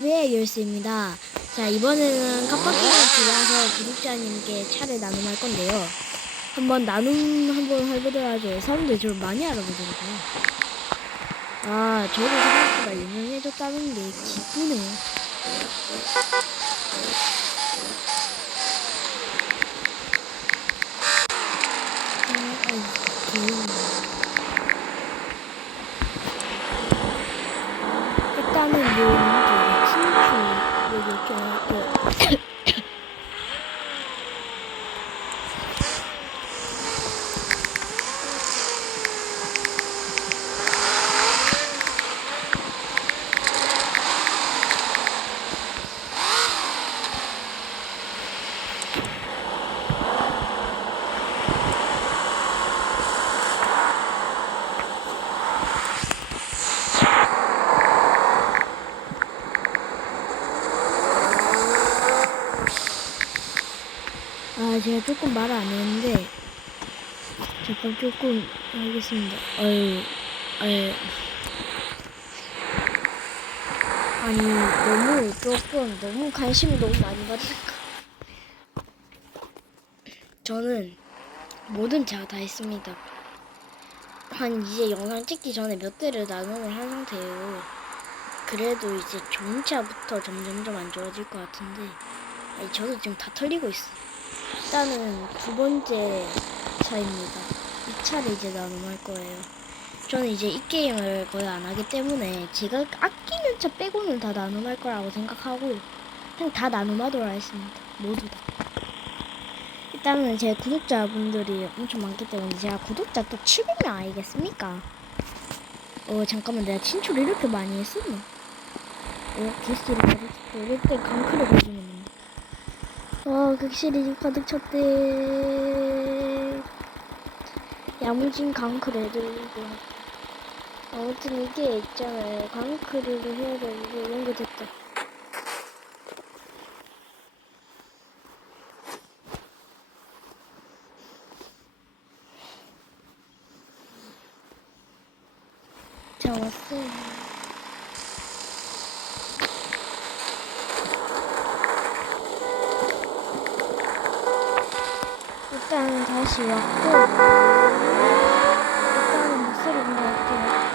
네, 열쇠입니다. 자, 이번에는 깜빡이를 들어와서 구독자님께 차를 나눔할 건데요. 한번 나눔 한번 해보도록 하죠. 사람들이 저를 많이 알아보더라고요. 아, 저도 생각보다 유명해졌다는 게 기쁘네요. 아, 아이, 개운해. 일단은 뭐 이게 친추 여기 좀 아 제가 조금 말을 안 했는데 잠깐 조금 알겠습니다. 아유 아유 아니 너무 조금 너무 관심을 너무 많이 받으니까 저는 뭐든 제가 다 했습니다. 한 이제 영상 찍기 전에 몇 대를 나눔을 한 상태예요. 그래도 이제 종차부터 점점점 안 좋아질 것 같은데 아니 저도 지금 다 털리고 있어. 일단은 두 번째 차입니다. 이 차를 이제 나눔할 거예요. 저는 이제 이 게임을 거의 안 하기 때문에 제가 아끼는 차 빼고는 다 나눔할 거라고 생각하고 그냥 다 나눔하도록 하겠습니다. 모두 다. 일단은 제 구독자분들이 엄청 많기 때문에 제가 구독자 또 700명 아니겠습니까? 어 잠깐만 내가 친추를 이렇게 많이 했었나? 어 게스트를 가르쳐 이럴 때 강크를 해주는 건데 아, 극실이 가득 찼대. 야무진 강크를 해드리고. 아무튼 이게 있잖아요. 강크를 해야 되고, 이런 거 됐다. 자, 왔어요. 일단 다시 왔고 일단은 목소리 할게요.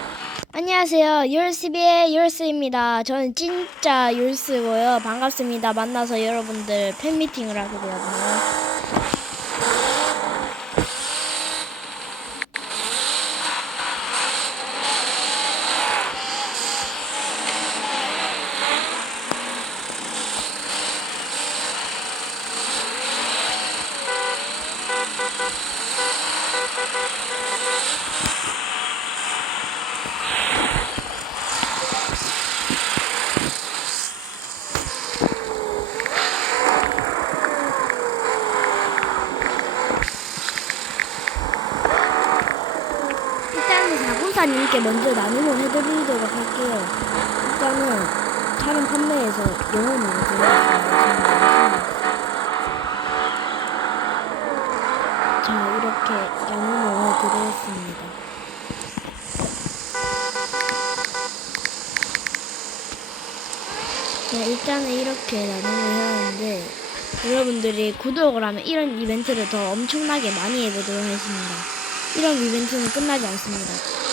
안녕하세요. 율스비의 율스입니다. 저는 진짜 율스고요. 반갑습니다. 만나서 여러분들 팬미팅을 하게 되었네요 일단은 사군사 님께 먼저 나눔을 해드리도록 할게요 일단은 차량 판매에서 영원으로 들어갔습니다 자 이렇게 나눔을 해드렸습니다 자, 일단은 이렇게 나눔을 해왔는데 여러분들이 구독을 하면 이런 이벤트를 더 엄청나게 많이 해보도록 하겠습니다. 이런 이벤트는 끝나지 않습니다.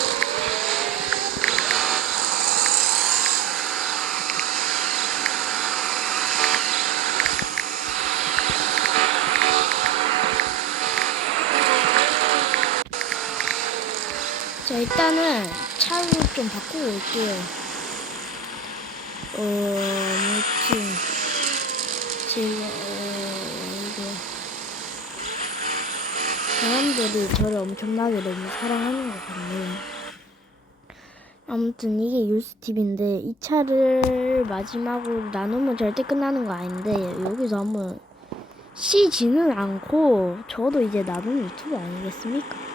자, 일단은 차를 좀 바꾸고 올게요. 어, 아무튼, 제가, 어, 이거. 사람들이 저를 엄청나게 너무 사랑하는 것 같네요. 아무튼 이게 유스팁인데 이 차를 마지막으로 나누면 절대 끝나는 거 아닌데 여기서 한번 쉬지는 않고 저도 이제 나눔 유튜브 아니겠습니까?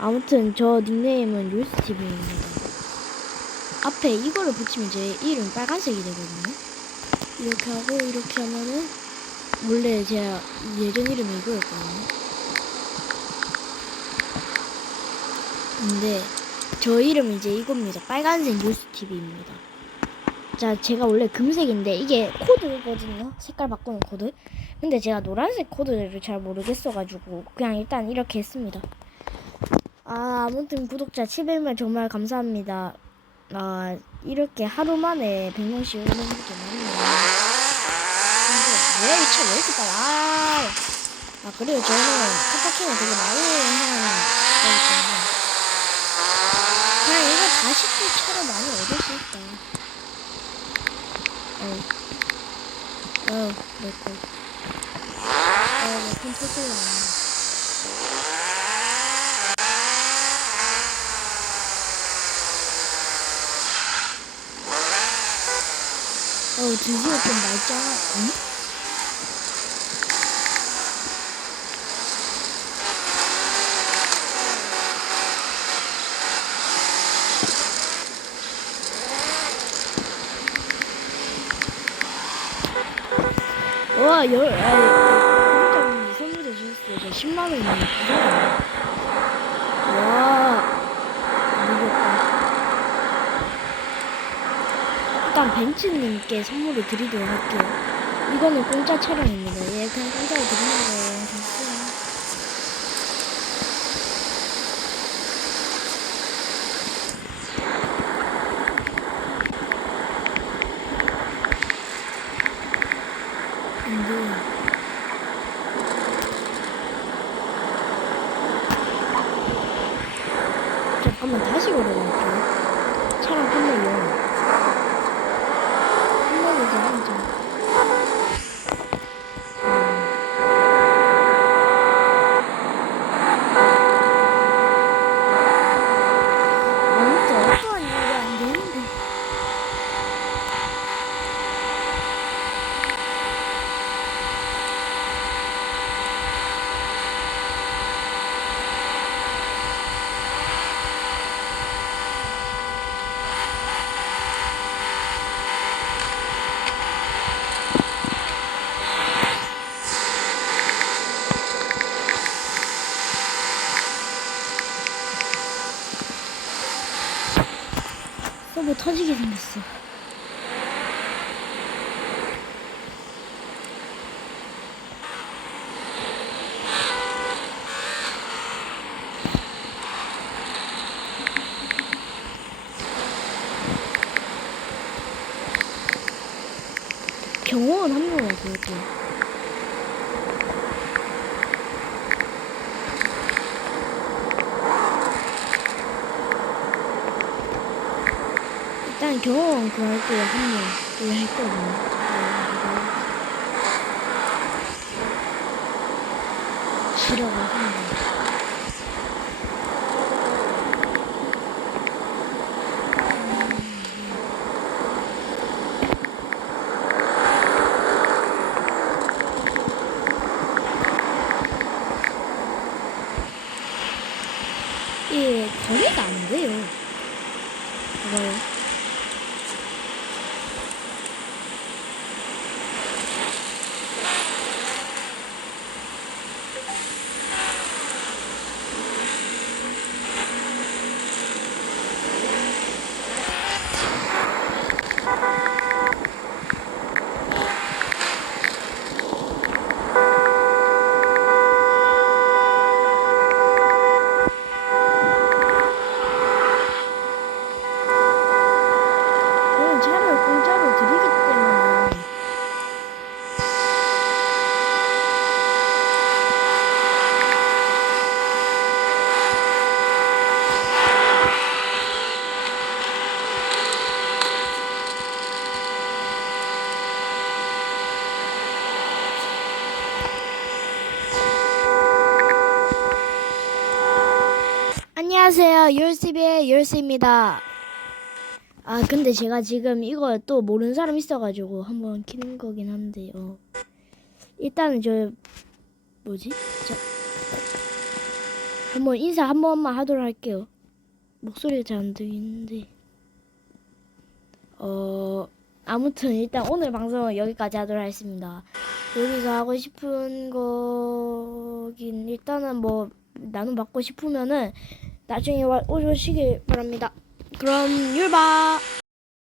아무튼 저 닉네임은 유스팁입니다. 앞에 이거를 붙이면 제 이름 빨간색이 되거든요. 이렇게 하고 이렇게 하면은 원래 제가 예전 이름이 이거였거든요. 근데 저 이름 이제 이겁니다. 빨간색 뉴스 TV입니다. 자 제가 원래 금색인데 이게 코드거든요 색깔 바꾸는 코드 근데 제가 노란색 코드를 잘 모르겠어가지고 그냥 일단 이렇게 했습니다 아 아무튼 구독자 700명 정말 감사합니다. 아 이렇게 하루 만에 100명씩 오는 게 많네요. 근데 왜 이차 왜 이렇게 빨라? 아, 아 그리고 저는 카타킹을 되게 많이 하는 거기 때문에 그냥 이거 다 쉽게 차를 많이 얻을 수 있다 어, 어, 내꺼. 어, 내폰 터질라. 어, 드디어 좀 말짱하, 응? 와, 열, 아, 구독자분이 선물해 주셨어요. 저 10만원이 부자예요. 와, 모르겠다. 일단 벤츠님께 선물을 드리도록 할게요. 이거는 공짜 촬영입니다. 예, 그냥 공짜로 드리는 거예요. 돼. 잠깐만 다시 걸어갈게요. 차랑 끝내요. 끝내고 이제 하자. 아무튼 어떠한 일이 안 되는데. 서버 터지게 생겼어. 경호원 한 명만 구할게 요. 일단 경호원 구할게요. 한 명. 이거 했거든요. 지려고 합니다. 예, 거리가 안 돼요. 봐봐요. 그런 차를 공짜로 드리기 때문에 안녕하세요. 열시비의 열시입니다. 아 근데 제가 지금 이거 또 모르는 사람 있어가지고 한번 키는 거긴 한데요. 일단은 저 뭐지? 자 한번 인사 한 번만 하도록 할게요. 목소리가 잘 안 들리는데 어 아무튼 일단 오늘 방송은 여기까지 하도록 하겠습니다. 여기서 하고 싶은 거긴 일단은 뭐 나눔 받고 싶으면은 나중에 와 오시길 바랍니다. 그럼 율바.